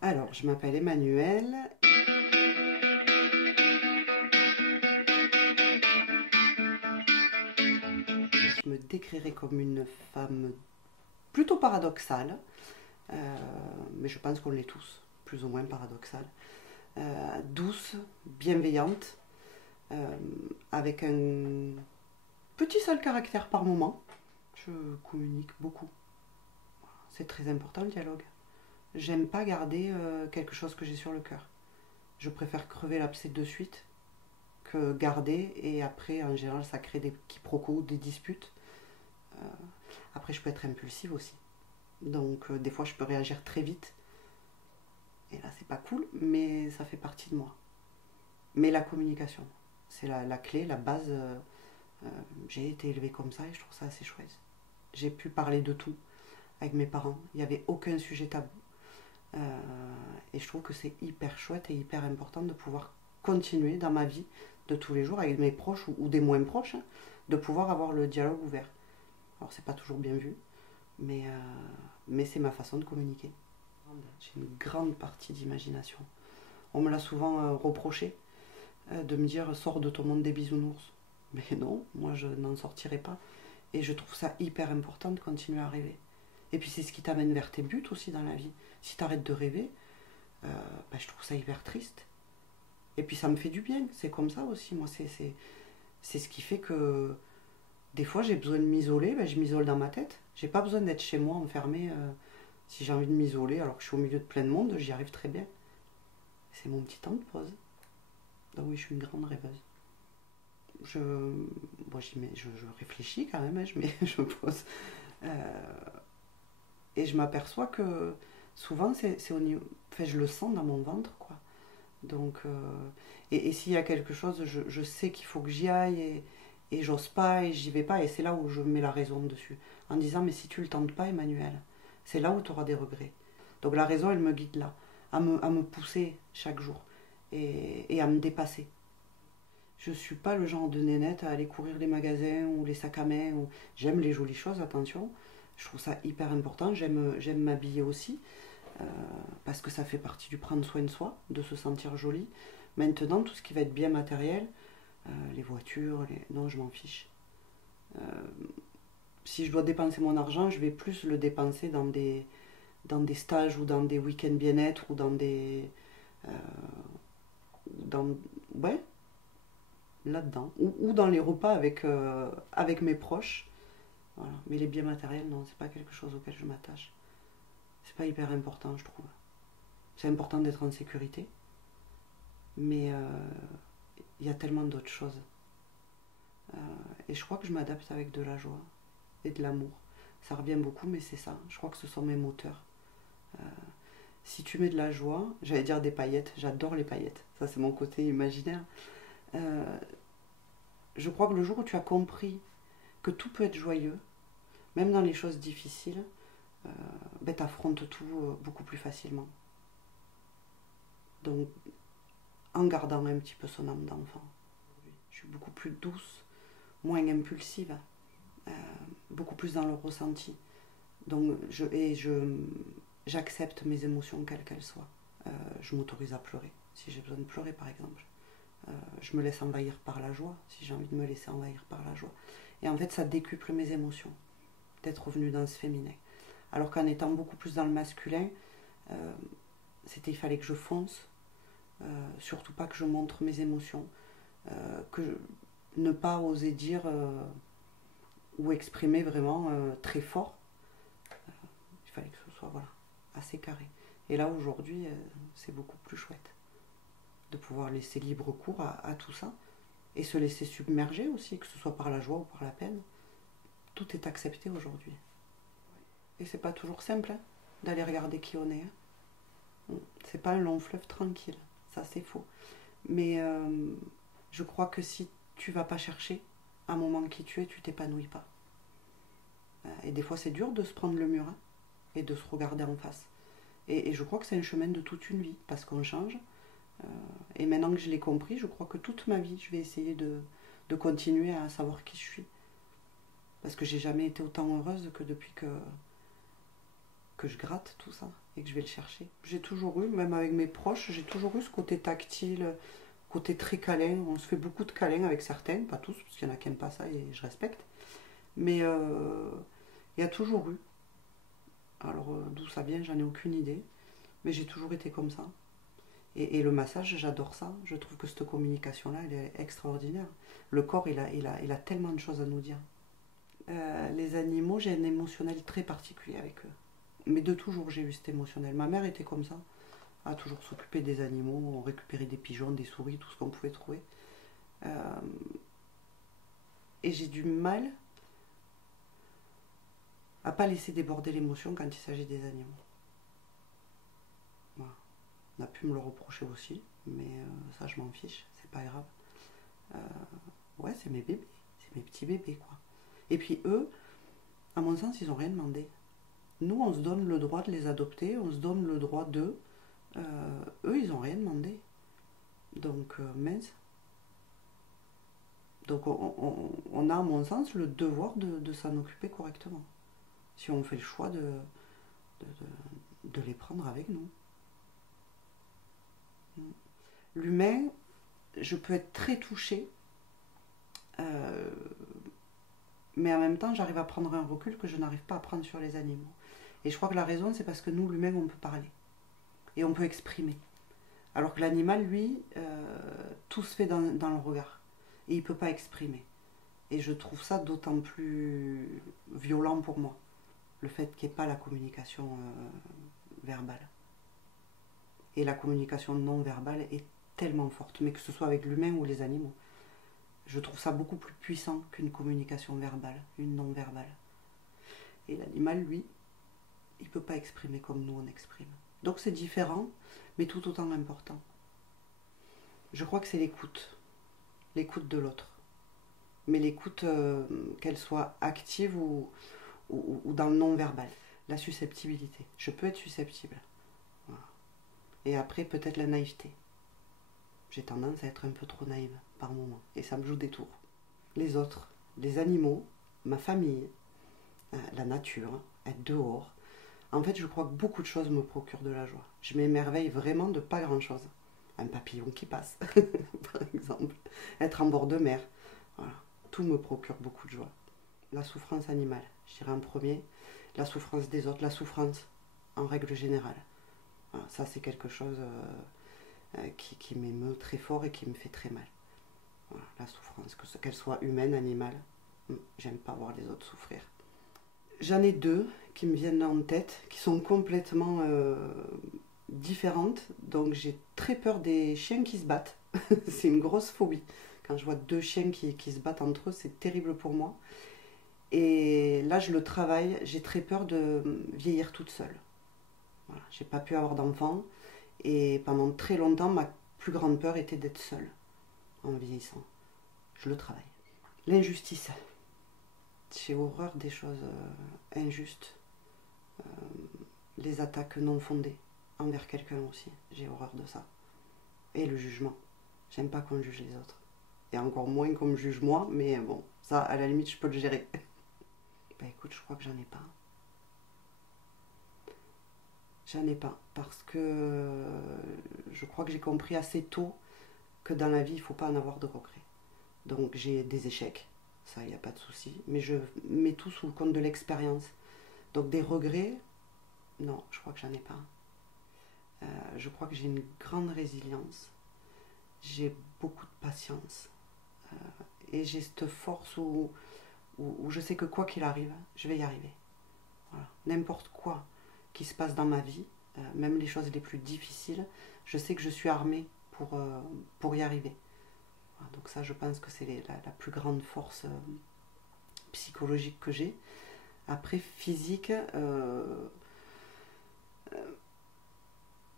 Alors, je m'appelle Emmanuelle. Je me décrirais comme une femme plutôt paradoxale, mais je pense qu'on l'est tous, plus ou moins paradoxale. Douce, bienveillante, euh, avec un petit sale caractère par moment. Je communique beaucoup. C'est très important le dialogue. J'aime pas garder quelque chose que j'ai sur le cœur. Je préfère crever l'abcès de suite que garder, et après en général ça crée des quiproquos, des disputes. Après je peux être impulsive aussi, donc des fois je peux réagir très vite, et là c'est pas cool, mais ça fait partie de moi. Mais la communication, c'est la clé, la base. J'ai été élevée comme ça et je trouve ça assez chouette. J'ai pu parler de tout avec mes parents, il n'y avait aucun sujet tabou. Et je trouve que c'est hyper chouette et hyper important de pouvoir continuer dans ma vie de tous les jours avec mes proches ou des moins proches, hein, de pouvoir avoir le dialogue ouvert. Alors c'est pas toujours bien vu, mais c'est ma façon de communiquer. J'ai une grande partie d'imagination. On me l'a souvent reproché, de me dire sors de ton monde des bisounours. Mais non, moi je n'en sortirai pas. Et je trouve ça hyper important de continuer à rêver. Et puis c'est ce qui t'amène vers tes buts aussi dans la vie. Si tu arrêtes de rêver, je trouve ça hyper triste. Et puis ça me fait du bien, c'est comme ça aussi. Moi, c'est ce qui fait que des fois j'ai besoin de m'isoler, je m'isole dans ma tête. J'ai pas besoin d'être chez moi enfermée. Si j'ai envie de m'isoler alors que je suis au milieu de plein de monde, j'y arrive très bien. C'est mon petit temps de pause. Donc oui, je suis une grande rêveuse. Je, je réfléchis quand même, hein, je pose. Et je m'aperçois que souvent c'est au niveau. Enfin, je le sens dans mon ventre, quoi. Donc, et s'il y a quelque chose, je sais qu'il faut que j'y aille, et j'ose pas et j'y vais pas. Et c'est là où je mets la raison dessus. En disant, mais si tu le tentes pas, Emmanuel, c'est là où tu auras des regrets. Donc la raison, elle me guide là, à me pousser chaque jour et à me dépasser. Je suis pas le genre de nénette à aller courir les magasins ou les sacs à main. J'aime les jolies choses, attention. Je trouve ça hyper important. J'aime m'habiller aussi, euh, parce que ça fait partie du prendre soin de soi, de se sentir jolie. Maintenant, tout ce qui va être bien matériel, les voitures, non, je m'en fiche. Euh, si je dois dépenser mon argent, je vais plus le dépenser dans des stages ou dans des week-ends bien-être ou dans des. euh, dans, ouais, là-dedans. Ou dans les repas avec mes proches. Voilà. Mais les biens matériels, non, c'est pas quelque chose auquel je m'attache. C'est pas hyper important, je trouve. C'est important d'être en sécurité, mais il y a tellement d'autres choses. Et je crois que je m'adapte avec de la joie et de l'amour. Ça revient beaucoup, mais c'est ça. Je crois que ce sont mes moteurs. Euh, Si tu mets de la joie, j'allais dire des paillettes, j'adore les paillettes. Ça, c'est mon côté imaginaire. Euh, je crois que le jour où tu as compris que tout peut être joyeux, même dans les choses difficiles, t'affrontes tout beaucoup plus facilement. Donc, en gardant un petit peu son âme d'enfant. Je suis beaucoup plus douce, moins impulsive, euh, beaucoup plus dans le ressenti. Donc, j'accepte mes émotions quelles qu'elles soient. Je m'autorise à pleurer, si j'ai besoin de pleurer par exemple. Je me laisse envahir par la joie, si j'ai envie de me laisser envahir par la joie. Et en fait, ça décuple mes émotions, d'être revenue dans ce féminin. Alors qu'en étant beaucoup plus dans le masculin, euh, il fallait que je fonce, surtout pas que je montre mes émotions, ne pas oser dire ou exprimer vraiment très fort. Il fallait que ce soit voilà, assez carré. Et là aujourd'hui, c'est beaucoup plus chouette de pouvoir laisser libre cours à tout ça et se laisser submerger aussi, que ce soit par la joie ou par la peine. Tout est accepté aujourd'hui. Et c'est pas toujours simple, hein, d'aller regarder qui on est. Hein. C'est pas un long fleuve tranquille, ça c'est faux. Mais je crois que si tu vas pas chercher un moment qui tu es, tu t'épanouis pas. Et des fois c'est dur de se prendre le mur, hein, et de se regarder en face. Et je crois que c'est un chemin de toute une vie, parce qu'on change. Et maintenant que je l'ai compris, je crois que toute ma vie, je vais essayer de continuer à savoir qui je suis. Parce que j'ai jamais été autant heureuse que depuis que je gratte tout ça et que je vais le chercher. J'ai toujours eu, même avec mes proches, j'ai toujours eu ce côté tactile, côté très câlin. On se fait beaucoup de câlins avec certains, pas tous, parce qu'il y en a qui n'aiment pas ça et je respecte. Mais il y a toujours eu. Alors d'où ça vient, j'en ai aucune idée. Mais j'ai toujours été comme ça. Et le massage, j'adore ça. Je trouve que cette communication-là, elle est extraordinaire. Le corps, il a tellement de choses à nous dire. Les animaux, j'ai un émotionnel très particulier avec eux. Mais de toujours, j'ai eu cet émotionnel. Ma mère était comme ça. A toujours s'occuper des animaux. On récupérait des pigeons, des souris, tout ce qu'on pouvait trouver. Et j'ai du mal à pas laisser déborder l'émotion quand il s'agit des animaux. Voilà. On a pu me le reprocher aussi, mais ça je m'en fiche, c'est pas grave. Ouais, c'est mes bébés, c'est mes petits bébés quoi. Et puis eux, à mon sens, ils ont rien demandé. Nous, on se donne le droit de les adopter, on se donne le droit d'eux. Eux, ils ont rien demandé. Donc, mince. Donc on a, à mon sens, le devoir de s'en occuper correctement. Si on fait le choix de les prendre avec nous. L'humain, je peux être très touchée, mais en même temps, j'arrive à prendre un recul que je n'arrive pas à prendre sur les animaux. Et je crois que la raison, c'est parce que nous, l'humain, on peut parler. Et on peut exprimer. Alors que l'animal, lui, tout se fait dans le regard. Et il ne peut pas exprimer. Et je trouve ça d'autant plus violent pour moi. Le fait qu'il n'y ait pas la communication verbale. Et la communication non verbale est tellement forte, mais que ce soit avec l'humain ou les animaux. Je trouve ça beaucoup plus puissant qu'une communication verbale, une non verbale. Et l'animal, lui, il ne peut pas exprimer comme nous on exprime. Donc c'est différent, mais tout autant important. Je crois que c'est l'écoute de l'autre. Mais l'écoute, qu'elle soit active ou dans le non-verbal. La susceptibilité. Je peux être susceptible. Voilà. Et après, peut-être la naïveté. J'ai tendance à être un peu trop naïve par moment. Et ça me joue des tours. Les autres, les animaux, ma famille, la nature, être dehors. En fait, je crois que beaucoup de choses me procurent de la joie. Je m'émerveille vraiment de pas grand-chose. Un papillon qui passe, par exemple. Être en bord de mer. Voilà. Tout me procure beaucoup de joie. La souffrance animale, je dirais en premier. La souffrance des autres, la souffrance en règle générale. Voilà, ça, c'est quelque chose qui m'émeut très fort et qui me fait très mal. Voilà, la souffrance, qu'elle soit humaine, animale. J'aime pas voir les autres souffrir. J'en ai deux qui me viennent en tête, qui sont complètement différentes. Donc j'ai très peur des chiens qui se battent. C'est une grosse phobie. Quand je vois deux chiens qui se battent entre eux, c'est terrible pour moi. Et là, je le travaille. J'ai très peur de vieillir toute seule. Voilà, j'ai pas pu avoir d'enfant. Et pendant très longtemps, ma plus grande peur était d'être seule en vieillissant. Je le travaille. L'injustice. J'ai horreur des choses injustes. Les attaques non fondées envers quelqu'un aussi. J'ai horreur de ça. Et le jugement. J'aime pas qu'on juge les autres. Et encore moins qu'on me juge moi, mais bon, ça, à la limite, je peux le gérer. Bah écoute, je crois que j'en ai pas. J'en ai pas. Parce que je crois que j'ai compris assez tôt que dans la vie, il ne faut pas en avoir de regrets. Donc j'ai des échecs. Ça, il n'y a pas de souci. Mais je mets tout sous le compte de l'expérience. Donc des regrets, non, je crois que j'en ai pas. Je crois que j'ai une grande résilience. J'ai beaucoup de patience. Et j'ai cette force où je sais que quoi qu'il arrive, je vais y arriver. Voilà. N'importe quoi qui se passe dans ma vie, même les choses les plus difficiles, je sais que je suis armée pour y arriver. Voilà. Donc ça, je pense que c'est la plus grande force psychologique que j'ai. Après, physique,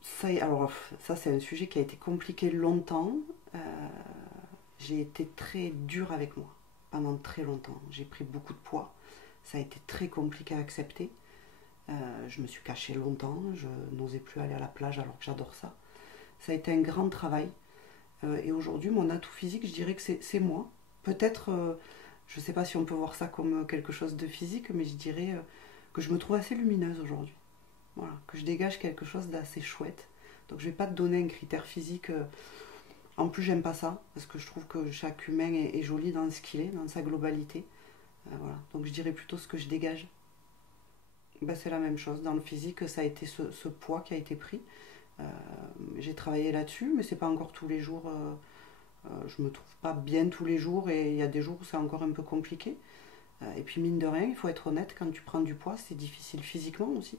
ça c'est un sujet qui a été compliqué longtemps. J'ai été très dure avec moi pendant très longtemps. J'ai pris beaucoup de poids. Ça a été très compliqué à accepter. Je me suis cachée longtemps. Je n'osais plus aller à la plage alors que j'adore ça. Ça a été un grand travail. Et aujourd'hui, mon atout physique, je dirais que c'est moi. Peut-être, je ne sais pas si on peut voir ça comme quelque chose de physique, mais je dirais que je me trouve assez lumineuse aujourd'hui. Voilà, que je dégage quelque chose d'assez chouette. Donc je ne vais pas te donner un critère physique. En plus, j'aime pas ça, parce que je trouve que chaque humain est joli dans ce qu'il est, dans sa globalité. Voilà. Donc je dirais plutôt ce que je dégage. Ben, c'est la même chose. Dans le physique, ça a été ce poids qui a été pris. J'ai travaillé là-dessus, mais c'est pas encore tous les jours. Je me trouve pas bien tous les jours et il y a des jours où c'est encore un peu compliqué. Et puis mine de rien, il faut être honnête, quand tu prends du poids, c'est difficile physiquement aussi.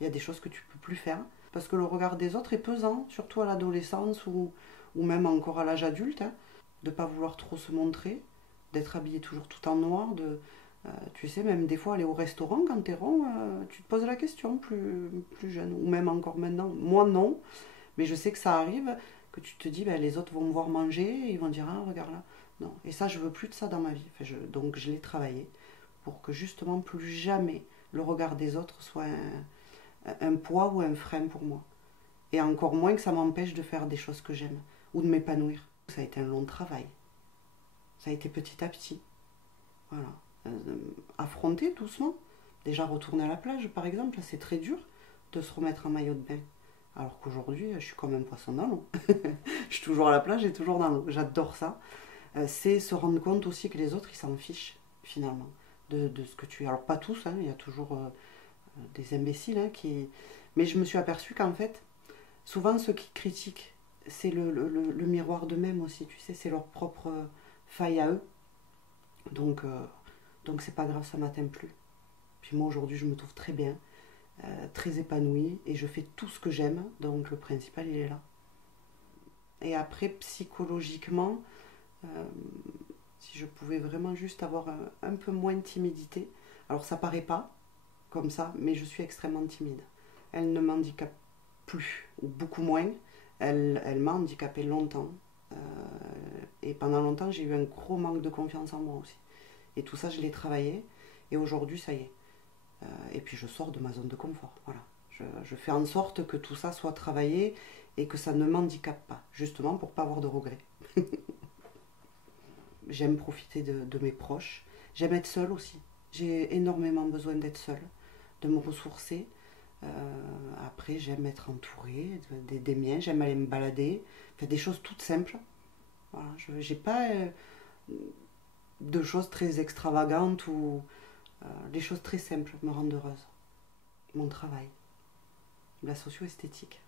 Il y a des choses que tu peux plus faire. Parce que le regard des autres est pesant, surtout à l'adolescence ou même encore à l'âge adulte, hein, de ne pas vouloir trop se montrer, d'être habillé toujours tout en noir, tu sais, même des fois aller au restaurant quand t'es rond, tu te poses la question plus jeune, ou même encore maintenant. Moi non, mais je sais que ça arrive, que tu te dis, ben, les autres vont me voir manger, et ils vont dire, ah regarde là. Non, et ça je veux plus de ça dans ma vie. Enfin, donc je l'ai travaillé pour que justement plus jamais le regard des autres soit un poids ou un frein pour moi. Et encore moins que ça m'empêche de faire des choses que j'aime ou de m'épanouir. Ça a été un long travail. Ça a été petit à petit. Voilà. Affronter doucement. Déjà retourner à la plage, par exemple, c'est très dur de se remettre en maillot de bain. Alors qu'aujourd'hui, je suis comme un poisson dans l'eau. Je suis toujours à la plage et toujours dans l'eau. J'adore ça. C'est se rendre compte aussi que les autres, ils s'en fichent, finalement, de ce que tu es. Alors pas tous, hein, il y a toujours des imbéciles qui... Mais je me suis aperçue qu'en fait, souvent ceux qui critiquent, c'est le miroir d'eux-mêmes aussi, tu sais, c'est leur propre faille à eux. Donc c'est pas grave, ça m'atteint plus. Puis moi aujourd'hui je me trouve très bien, très épanouie et je fais tout ce que j'aime, donc le principal il est là. Et après psychologiquement, si je pouvais vraiment juste avoir un peu moins de timidité, alors ça paraît pas comme ça, mais je suis extrêmement timide. Elle ne m'handicape plus, ou beaucoup moins. Elle m'a handicapée longtemps. Et pendant longtemps, j'ai eu un gros manque de confiance en moi aussi. Et tout ça, je l'ai travaillé. Et aujourd'hui, ça y est. Et puis, je sors de ma zone de confort. Voilà. Je fais en sorte que tout ça soit travaillé et que ça ne m'handicape pas. Justement, pour ne pas avoir de regrets. J'aime profiter de mes proches. J'aime être seule aussi. J'ai énormément besoin d'être seule, de me ressourcer. Après, j'aime être entourée des miens, j'aime aller me balader, faire des choses toutes simples. Voilà, je n'ai pas de choses très extravagantes ou des choses très simples me rendent heureuse. Mon travail, la socio-esthétique.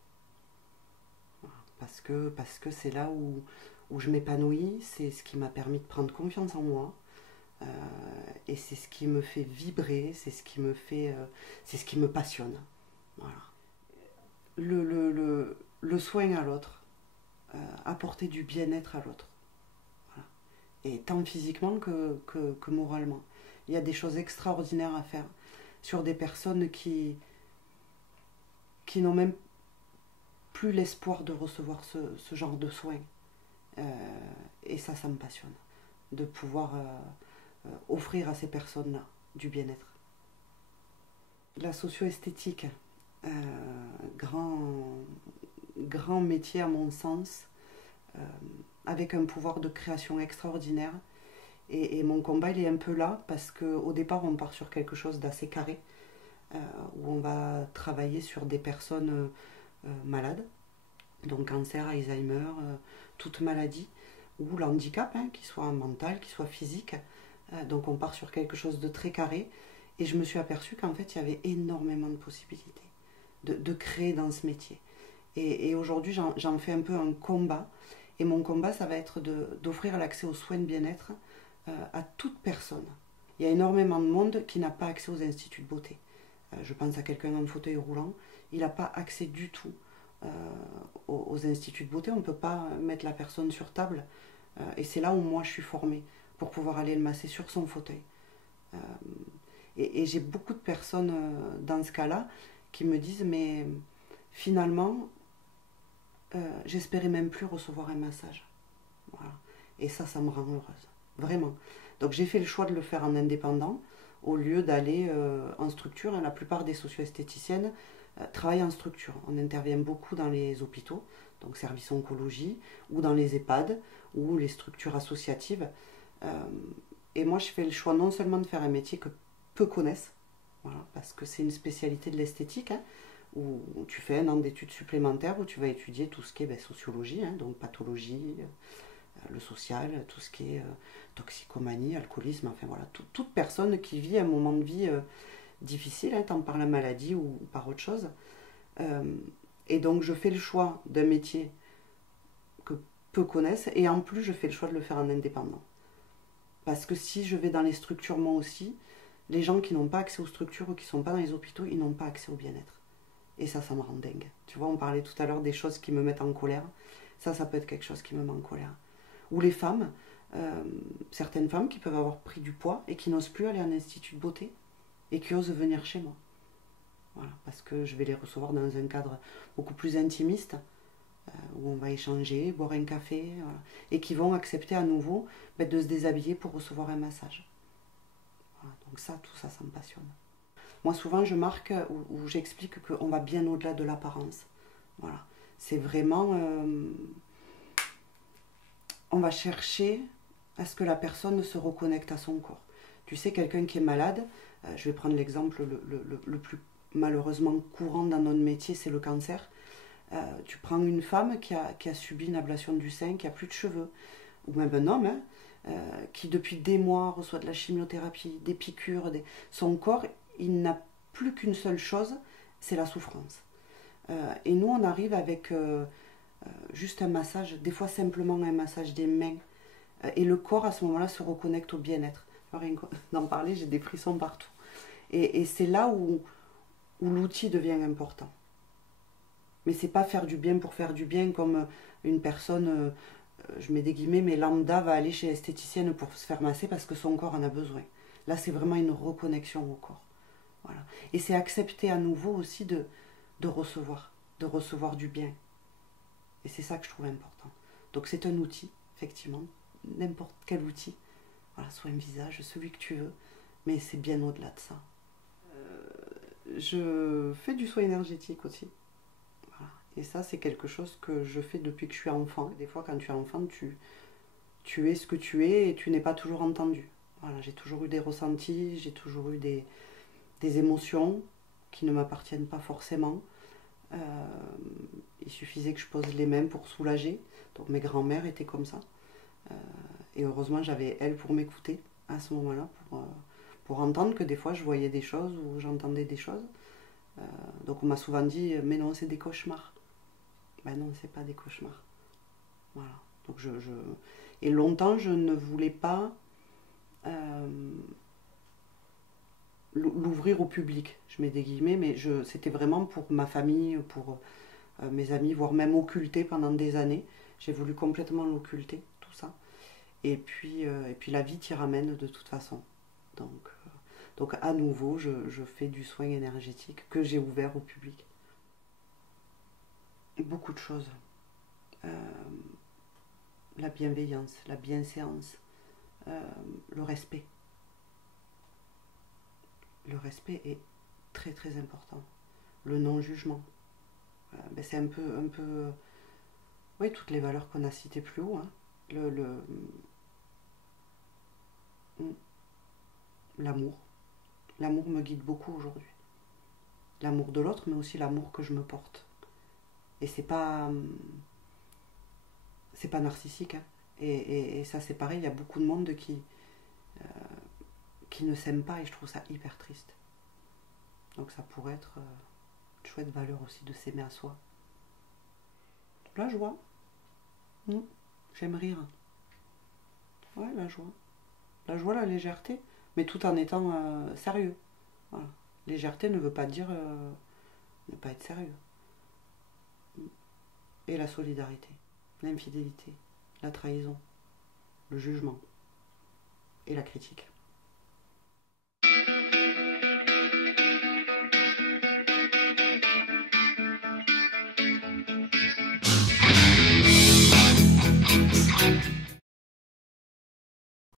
Voilà, parce que c'est là où je m'épanouis, c'est ce qui m'a permis de prendre confiance en moi. Et c'est ce qui me fait vibrer, c'est ce qui me passionne. Voilà. Le soin à l'autre, apporter du bien-être à l'autre. Voilà. Et tant physiquement que moralement. Il y a des choses extraordinaires à faire sur des personnes qui n'ont même plus l'espoir de recevoir ce genre de soins. Et ça me passionne. De pouvoir offrir à ces personnes-là du bien-être. La socio-esthétique, grand métier à mon sens, avec un pouvoir de création extraordinaire. Et mon combat il est un peu là parce qu'au départ on part sur quelque chose d'assez carré, où on va travailler sur des personnes malades, donc cancer, Alzheimer, toute maladie, ou l'handicap, qu'il soit mental, qu'il soit physique. Donc on part sur quelque chose de très carré. Et je me suis aperçue qu'en fait, il y avait énormément de possibilités de créer dans ce métier. Et aujourd'hui, j'en fais un peu un combat. Et mon combat, ça va être d'offrir l'accès aux soins de bien-être à toute personne. Il y a énormément de monde qui n'a pas accès aux instituts de beauté. Je pense à quelqu'un en fauteuil roulant. Il n'a pas accès du tout aux instituts de beauté. On ne peut pas mettre la personne sur table. Et c'est là où moi, je suis formée pour pouvoir aller le masser sur son fauteuil. Et j'ai beaucoup de personnes dans ce cas-là qui me disent, mais finalement, j'espérais même plus recevoir un massage. Voilà. Et ça me rend heureuse. Vraiment. Donc j'ai fait le choix de le faire en indépendant au lieu d'aller en structure. La plupart des socio-esthéticiennes travaillent en structure. On intervient beaucoup dans les hôpitaux, donc service oncologie, ou dans les EHPAD, ou les structures associatives. Et moi, je fais le choix non seulement de faire un métier que peu connaissent, voilà, parce que c'est une spécialité de l'esthétique, où tu fais un an d'études supplémentaires où tu vas étudier tout ce qui est sociologie, hein, donc pathologie, le social, tout ce qui est toxicomanie, alcoolisme, enfin voilà, toute personne qui vit un moment de vie difficile, hein, tant par la maladie ou par autre chose. Et donc je fais le choix d'un métier que peu connaissent, et en plus je fais le choix de le faire en indépendant. Parce que si je vais dans les structures moi aussi, les gens qui n'ont pas accès aux structures ou qui ne sont pas dans les hôpitaux, ils n'ont pas accès au bien-être. Et ça me rend dingue. Tu vois, on parlait tout à l'heure des choses qui me mettent en colère. Ça peut être quelque chose qui me met en colère. Ou les femmes, certaines femmes qui peuvent avoir pris du poids et qui n'osent plus aller en institut de beauté et qui osent venir chez moi. Voilà, parce que je vais les recevoir dans un cadre beaucoup plus intimiste, où on va échanger, boire un café, voilà, et qui vont accepter à nouveau de se déshabiller pour recevoir un massage. Voilà, donc tout ça me passionne. Moi souvent je marque où j'explique qu'on va bien au-delà de l'apparence. Voilà, c'est vraiment... on va chercher à ce que la personne se reconnecte à son corps. Tu sais, quelqu'un qui est malade, je vais prendre l'exemple le plus malheureusement courant dans notre métier, c'est le cancer. Tu prends une femme qui a subi une ablation du sein, qui a plus de cheveux, ou même un homme, hein, qui depuis des mois reçoit de la chimiothérapie, des piqûres, son corps, il n'a plus qu'une seule chose, c'est la souffrance. Et nous, on arrive avec juste un massage, des fois simplement un massage des mains, et le corps à ce moment-là se reconnecte au bien-être. Rien d'en parler, j'ai des frissons partout. Et c'est là où l'outil devient important. Mais c'est pas faire du bien pour faire du bien, comme une personne, je mets des guillemets, mais lambda va aller chez l'esthéticienne pour se faire masser parce que son corps en a besoin. Là, c'est vraiment une reconnexion au corps. Voilà. Et c'est accepter à nouveau aussi de recevoir du bien. Et c'est ça que je trouve important. Donc c'est un outil, effectivement, n'importe quel outil. Voilà, soit un visage, celui que tu veux, mais c'est bien au-delà de ça. Je fais du soin énergétique aussi. Voilà. Et ça, c'est quelque chose que je fais depuis que je suis enfant. Des fois, quand tu es enfant, tu es ce que tu es et tu n'es pas toujours entendu. Voilà, j'ai toujours eu des ressentis, j'ai toujours eu des émotions qui ne m'appartiennent pas forcément. Il suffisait que je pose les mains pour soulager. Donc mes grands-mères étaient comme ça. Et heureusement, j'avais elles pour m'écouter à ce moment-là, pour entendre que des fois je voyais des choses ou j'entendais des choses. Donc on m'a souvent dit, mais non, c'est des cauchemars. Ben non, c'est pas des cauchemars. Voilà. Donc Et longtemps, je ne voulais pas l'ouvrir au public. Je mets des guillemets, mais c'était vraiment pour ma famille, pour mes amis, voire même occulter pendant des années. J'ai voulu complètement l'occulter, tout ça. Et puis la vie t'y ramène de toute façon. Donc à nouveau, je fais du soin énergétique que j'ai ouvert au public. Beaucoup de choses. La bienveillance, la bienséance, le respect. Le respect est très très important. Le non-jugement. C'est un peu oui, toutes les valeurs qu'on a citées plus haut. Hein. L'amour. L'amour me guide beaucoup aujourd'hui. L'amour de l'autre, mais aussi l'amour que je me porte. Et c'est pas narcissique. Hein. Et ça, c'est pareil, il y a beaucoup de monde qui ne s'aiment pas et je trouve ça hyper triste. Donc ça pourrait être une chouette valeur aussi de s'aimer à soi. La joie. J'aime rire. Ouais, la joie. La joie, la légèreté, mais tout en étant sérieux. Voilà. Légèreté ne veut pas dire ne pas être sérieux. Et la solidarité, l'infidélité, la trahison, le jugement et la critique.